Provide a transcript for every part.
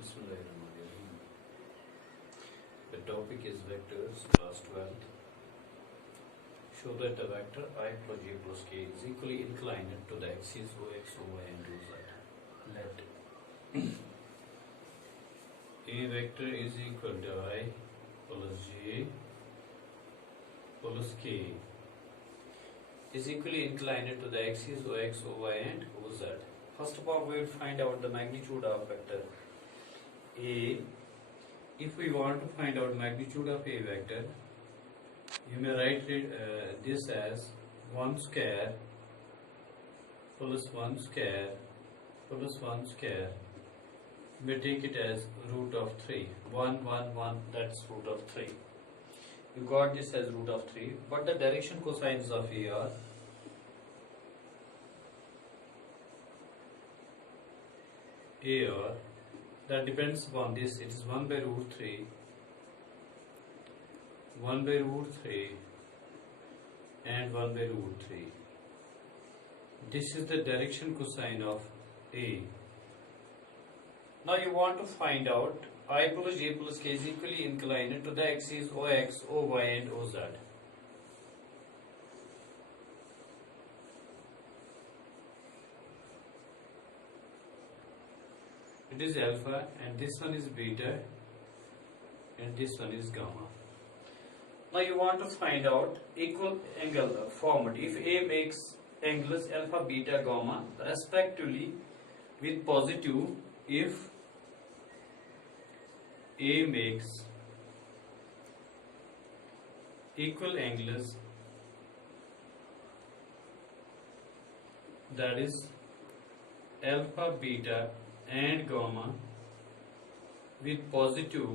Bismillahirrahmanirrahim. The topic is vectors, class 12th. Show that the vector I plus j plus k is equally inclined to the axes ox, oy and oz. Let a vector is equal to I plus j plus k is equally inclined to the axes ox, oy and oz. First of all, we will find out the magnitude of vector A. If we want to find out magnitude of a vector, you may write this as 1 square plus 1 square plus 1 square. You may take it as root of 3. 1, 1, 1, that's root of 3. You got this as root of 3. What the direction cosines of A are? A or that depends upon this. It is 1 by root 3, 1 by root 3 and 1 by root 3. This is the direction cosine of A. Now you want to find out I plus j plus k is equally inclined to the axes ox, oy and oz. It is alpha and this one is beta and this one is gamma. Now you want to find out equal angle format. If A makes angles alpha, beta, gamma respectively with positive, if A makes equal angles, that is alpha, beta and gamma with positive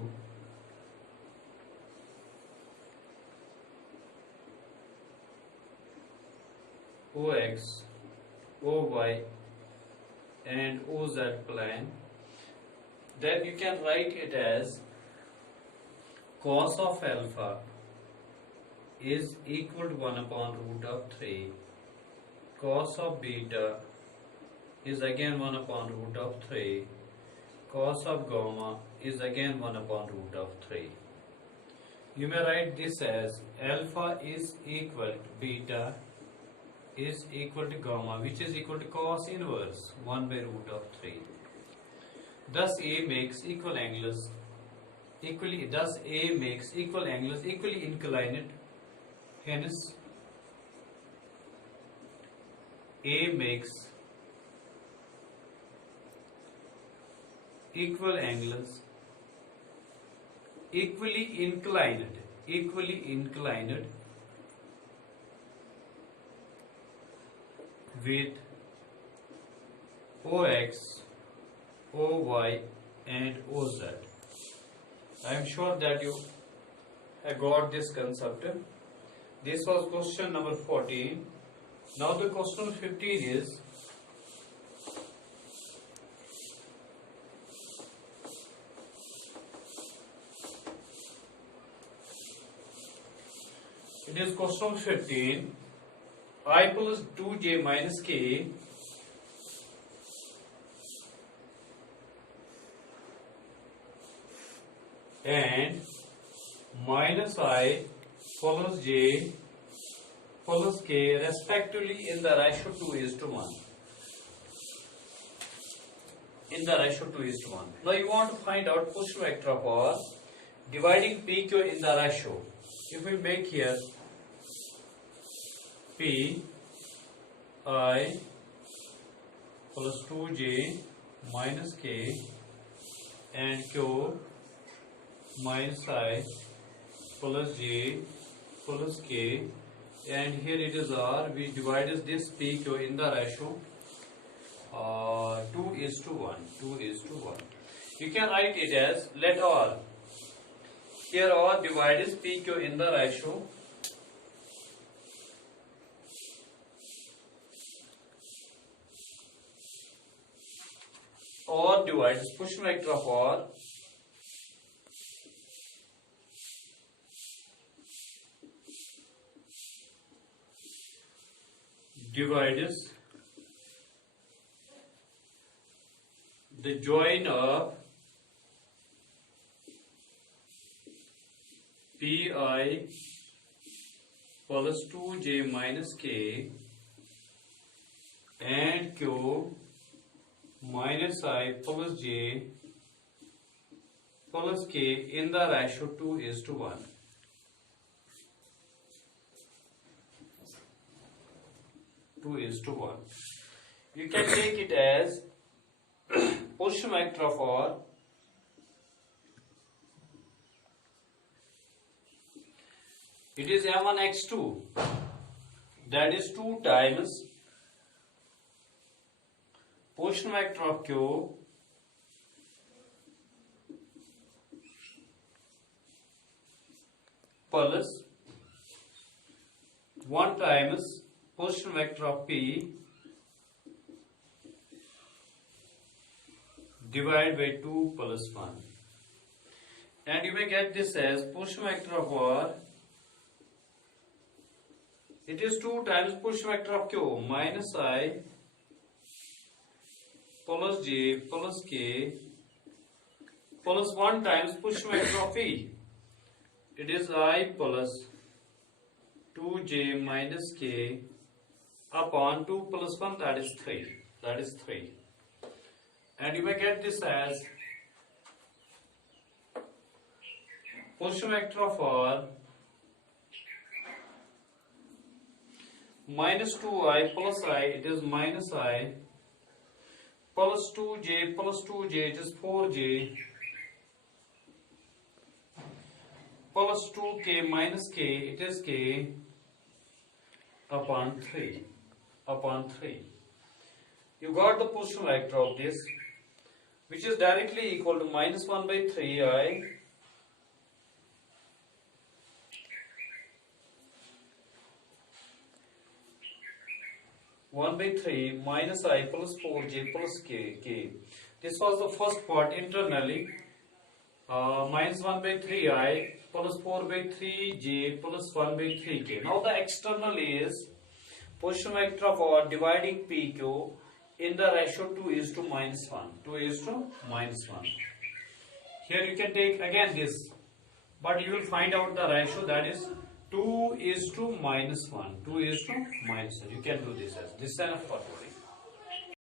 ox, oy and oz plane, then you can write it as cos of alpha is equal to 1 upon root of 3, cos of beta is again 1 upon root of 3, cos of gamma is again 1 upon root of 3. You may write this as alpha is equal to beta is equal to gamma, which is equal to cos inverse 1 by root of 3. Thus A makes equal angles equally inclined. Hence A makes equal angles equally inclined with ox, oy and oz. I am sure that you have got this concept. This was question number 14. Now the question 15 is, it is question 15. I plus 2j minus k and minus I plus j plus k respectively in the ratio 2:1. Now you want to find out push vector for dividing PQ in the ratio. If we make here P I plus 2j minus k and Q minus I plus j plus k, and here it is R, we divided this PQ in the ratio 2:1. You can write it as let R. Here R divides PQ in the ratio or divides push vector of R divides the join of pi plus 2j minus k and q minus I plus j plus k in the ratio 2:1. You can take it as position vector for it is m1 x2, that is 2 times position vector of q plus 1 times position vector of p divided by 2 plus 1, and you may get this as position vector of r, it is 2 times position vector of q minus I plus j plus k plus 1 times position vector of p, it is I plus 2j minus k upon 2 plus 1, that is 3, and you may get this as position vector of r minus 2I plus I, it is minus I plus 2j plus 2j, it is 4j plus 2k minus k, it is k upon 3. You got the position vector of this, which is directly equal to minus 1 by 3I minus I plus 4j plus k. This was the first part internally. Minus 1 by 3I plus 4 by 3j plus 1 by 3k. Now the external is position vector of R dividing PQ in the ratio 2:1. Here you can take again this, but you will find out the ratio, that is 2:-1. You can do this as this enough for today.